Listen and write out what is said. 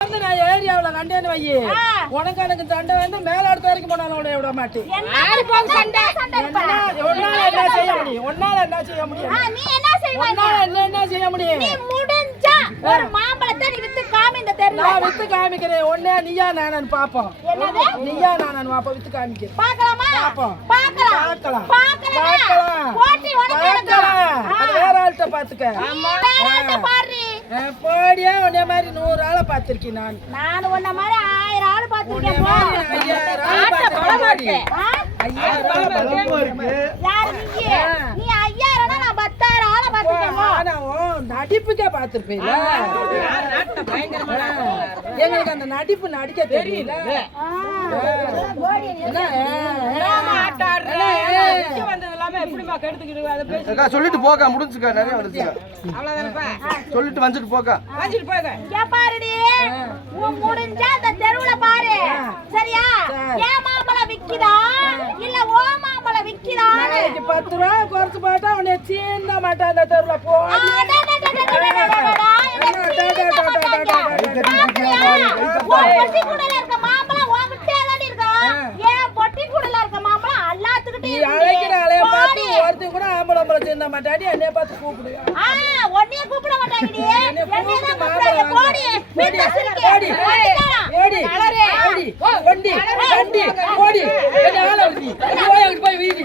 நான் ஏரியாவுல கண்டேன்னு வையே உனக்கு எனக்கு சண்டை வந்து மேலாடுத்த வரைக்கும் போனாலும் விட மாட்டேன். ஒன்னால என்ன செய்ய முடியும்? என்ன செய்ய முடியும்? ஒரு மாம்பழத்தை நீ வித்து காமி இந்த தெருல. நான் வித்து காமிக்கிறேன். ஒண்ணே நீயா நானு பாப்போம். என்னது? நீயா நானு பாப்போம் வித்து காமிக்கிறேன். பார்க்கலாமா? பாப்போம். பார்க்கலாம். போட்டி உனக்கு பார்க்கலாம். அது வேற ஆள்கிட்ட பாத்துக்க. வேற பாரு. போடியா உன்ன மாதிரி 100 ஆளை பாத்திருக்கேன் நான். நான் உன்ன மாதிரி 1000 ஆளு பாத்திருக்கேன். 5000 ஆளை பாத்திருக்கேன். 5000 ஆளு பாத்திருக்கேன். யாரு நீ? நீ 5000 நான் 10000 ஆளை பாத்திருக்கேன். நான் நடிப்புக்கே பாத்திருப்பேன்ல. எங்களுக்கு அந்த நடிப்பு நடிக்க தெரியல. சொல்லிட்டு போக முடிஞ்சுக்க நிறைய வந்துச்சுங்க. சொல்லிட்டு வந்துட்டு போக பாருடி முடிஞ்சா அந்த தெருவுல பாரு. சரியா? ஏன் மாம்பழம் விக்குதா இல்ல ஓ மாம்பழம் விக்குதா? 10 ரூபா குறைச்சு போட்டா உன்னை சீந்த மாட்டேன் அந்த தெருவுல போ. அழைக்கிற அலைய பார்த்து ஒருத்தர் கூட ஆம்பளை சேர்ந்த மாட்டாடி என்னைய பார்த்து கூப்பிடு. கூப்பிட மாட்டாங்க. போய் வீதி